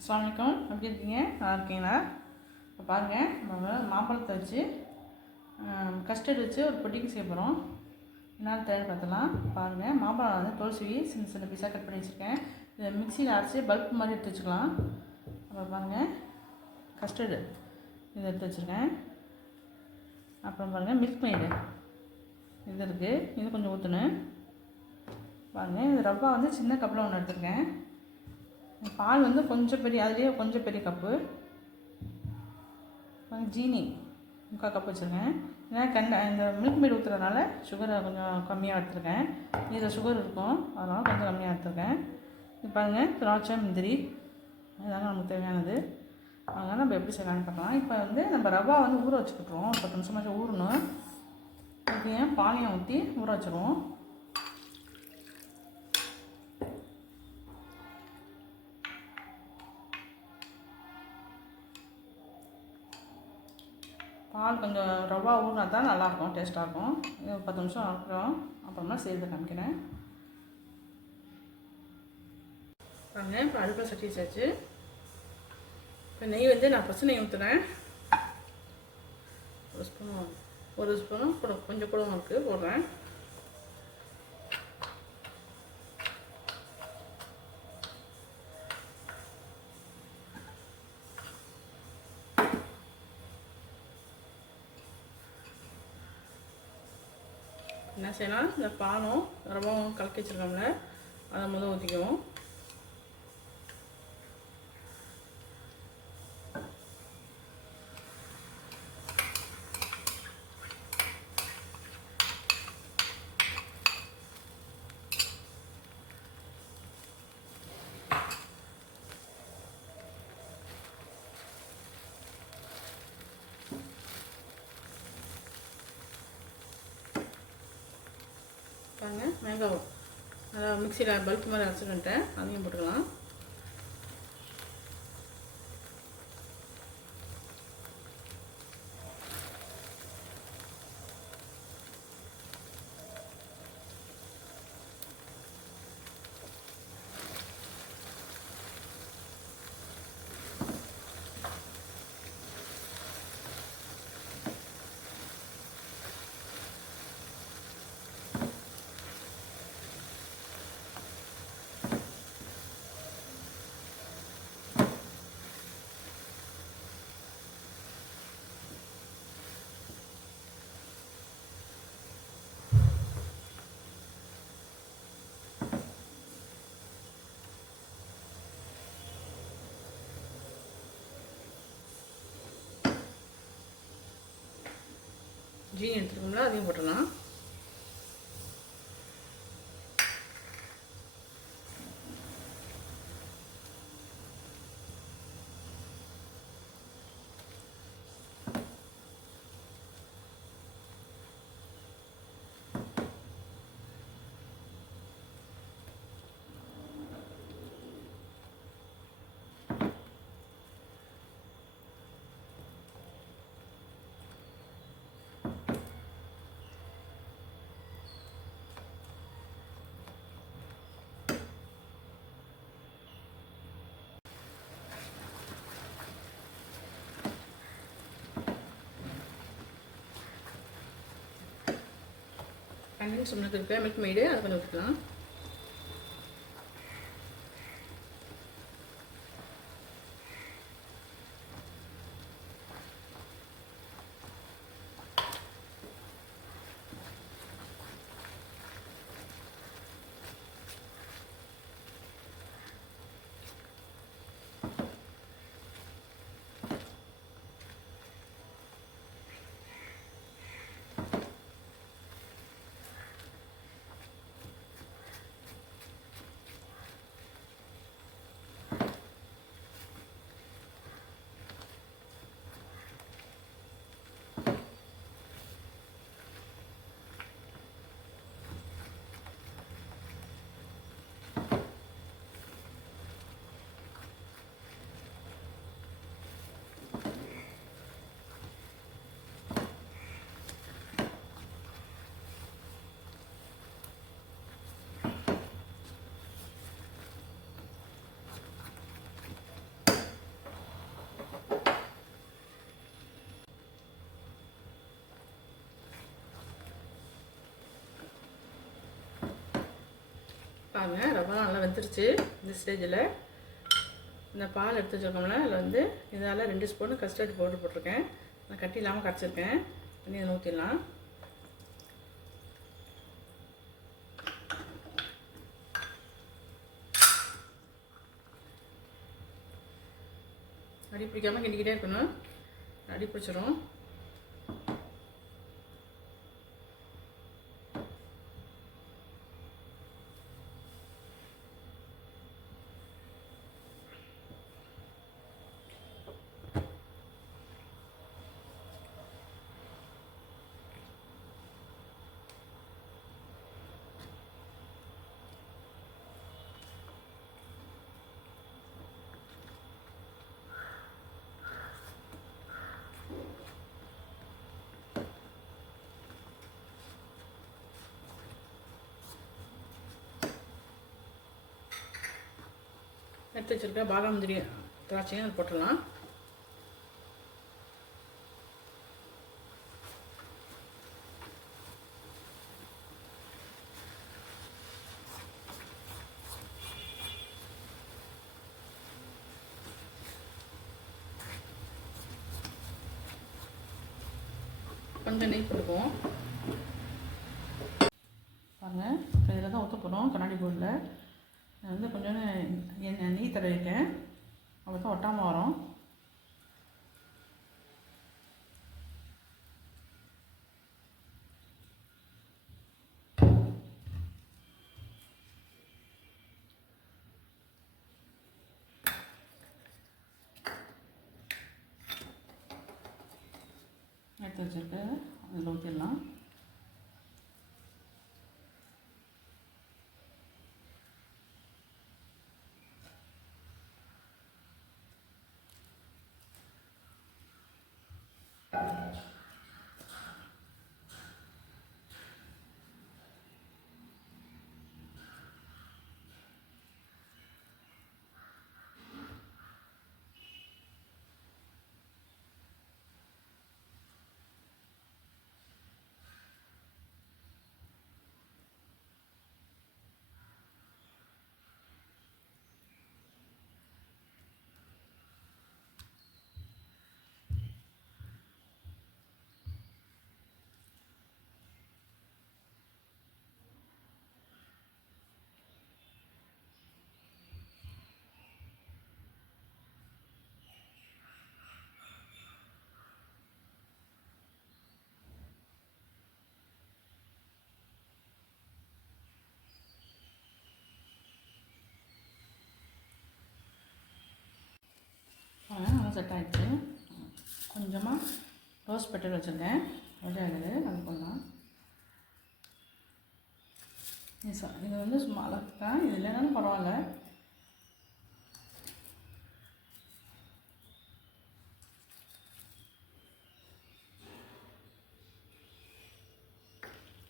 அஸ்ஸலாமு அலைக்கும். எப்படி இருக்கீங்க? நல்லா இருக்கீங்களா? இப்போ பாருங்கள், நம்ம மாம்பழத்தை வச்சு கஸ்டர்ட் வச்சு ஒரு புட்டிங் செய்ய போகிறோம். என்னென்னு தேவை பார்த்தலாம். பாருங்கள், மாம்பழம் வந்து தோல் சீவி சின்ன சின்ன பீஸாக கட் பண்ணி வச்சுருக்கேன். இதை மிக்சியில் அரைச்சி பல்ப் மாதிரி எடுத்து வச்சுக்கலாம். அப்புறம் பாருங்கள், கஸ்டர்டு இதை எடுத்து வச்சுருக்கேன். அப்புறம் பாருங்கள், மில்க் மெய்டு இது இருக்குது. இது கொஞ்சம் ஊற்றணும். பாருங்கள், இது ரவா வந்து சின்ன கப்பில் ஒன்று எடுத்துருக்கேன். பால் வந்து கொஞ்சம் பெரிய, அதுலேயே கொஞ்சம் பெரிய கப்பு. ஜீனி 3/4 கப் வச்சுருக்கேன். ஏன்னா இந்த மில்க் மேட் ஊற்றுறதுனால சுகரை கொஞ்சம் கம்மியாக எடுத்துருக்கேன். இதில் சுகர் இருக்கும், அதனால் கொஞ்சம் கம்மியாக எடுத்துருக்கேன். இது பாருங்கள், திராட்சை முந்திரி இதெல்லாம் நமக்கு தேவையானது. அதனால் நம்ம எப்படி செய்யலான்னு பார்க்கலாம். இப்போ வந்து நம்ம ரவா வந்து ஊற வச்சுக்கிட்டுருவோம். 10 நிமிஷமாச்சும் ஊறணும். அதுக்கு பாலையும் ஊற்றி ஊற வச்சுருவோம். பால் கொஞ்சம் ரவா ஊறினா தான் நல்லாயிருக்கும், டேஸ்ட்டாக இருக்கும். இது 10 நிமிஷம் ஆகிறோம். அப்புறமா செய்து காமிக்கிறேன். பாருங்கள், இப்போ அடுப்பில் சட்டி வச்சாச்சு. இப்போ நெய் வந்து நான் ஃபஸ்ட்டு நெய் ஊற்றுறேன். ஒரு ஸ்பூனும் கூட கொஞ்சம் கூட இருக்குது போடுறேன். என்ன செய்யலாம், இந்த பாலும் ரவாவும் கலக்கி வச்சுருக்கோம்ல, அதை முதல் ஊற்றிக்குவோம். பாருங்கள், மேங்காய் நல்லா மிக்சியில் பல்ப் மாதிரி அரைச்சிக்கிட்டேன், அதையும் போட்டுக்கலாம். ஜீனி எடுத்துருக்கோம்ல, அதையும் போட்டுடலாம். கண்டிப்பாக சொன்னது இருக்க மில்க் மெய்டு அதை கொஞ்சம் ஊற்றிக்கலாம். பாருங்கள் ரவா நல்லா வெந்துருச்சு. இந்த ஸ்டேஜில் இந்த பால் எடுத்து வச்சுருக்கோம்ல, அதில் வந்து இதால் 2 ஸ்பூன் கஸ்டர்ட் பவுடர் போட்டிருக்கேன். நான் கட்டி இல்லாமல் கரைச்சிருக்கேன். தண்ணி இதில் ஊற்றிடலாம். அடி பிடிக்காமல் கிண்டிக்கிட்டே இருக்கணும், அடி பிடிச்சிரும். எடுத்து வச்சுருக்க பாதாம் முந்திரி திராட்சையும் அது போட்டுடலாம். கொஞ்சம் நெய் போட்டுக்குவோம். பாருங்கள், இப்போ இதில் தான் ஊற்ற போகிறோம். கண்ணாடி பவுலில் நான் வந்து கொஞ்சோண்டு நெய் தடவிட்டேன். அப்போ தான் ஒட்டாமல் வரும். எடுத்து வச்சுருக்கு, அதில் ஊற்றிடலாம். நல்லா செட் ஆகிடுச்சு. கொஞ்சமாக ரோஸ் பெட்டல் வச்சுருக்கேன், ரெடி ஆகுது, அது போடலாம். இது வந்து சும்மா அளவுக்கு தான், இது இல்லைனாலும் பரவாயில்ல.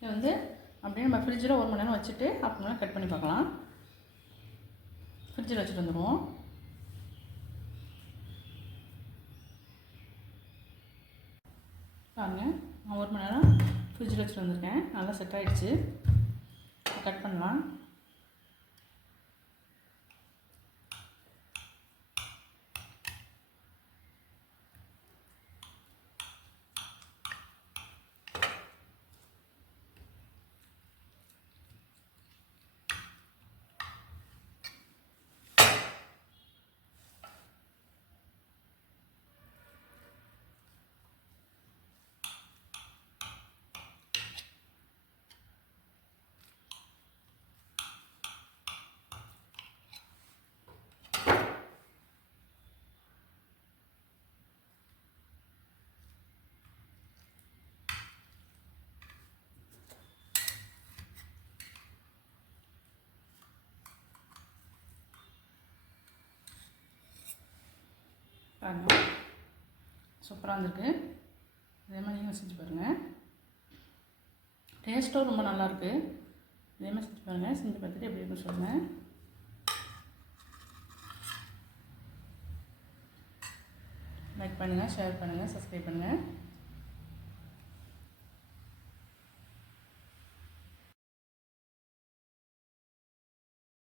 இது வந்து அப்படியே நம்ம ஃப்ரிட்ஜில் 1 மணி நேரம் வச்சுட்டு அப்புறமா கட் பண்ணி பார்க்கலாம். ஃப்ரிட்ஜில் வச்சுட்டு வந்துடுவோம். பாருங்கள், நான் 1 மணி நேரம் ஃப்ரிட்ஜில் வச்சுட்டு வந்திருக்கேன். நல்லா செட் ஆகிடுச்சு. கட் பண்ணலாம். பாருங்கள், சூப்பராக வந்திருக்கு. இதே மாதிரி நீங்கள் செஞ்சு பாருங்கள். டேஸ்ட்டும் ரொம்ப நல்லாயிருக்கு. இதே மாதிரி செஞ்சு பாருங்கள். செஞ்சு பார்த்துட்டு எப்படி இருக்குன்னு சொல்லுங்கள். லைக் பண்ணுங்கள், ஷேர் பண்ணுங்கள், சப்ஸ்கிரைப் பண்ணுங்கள்.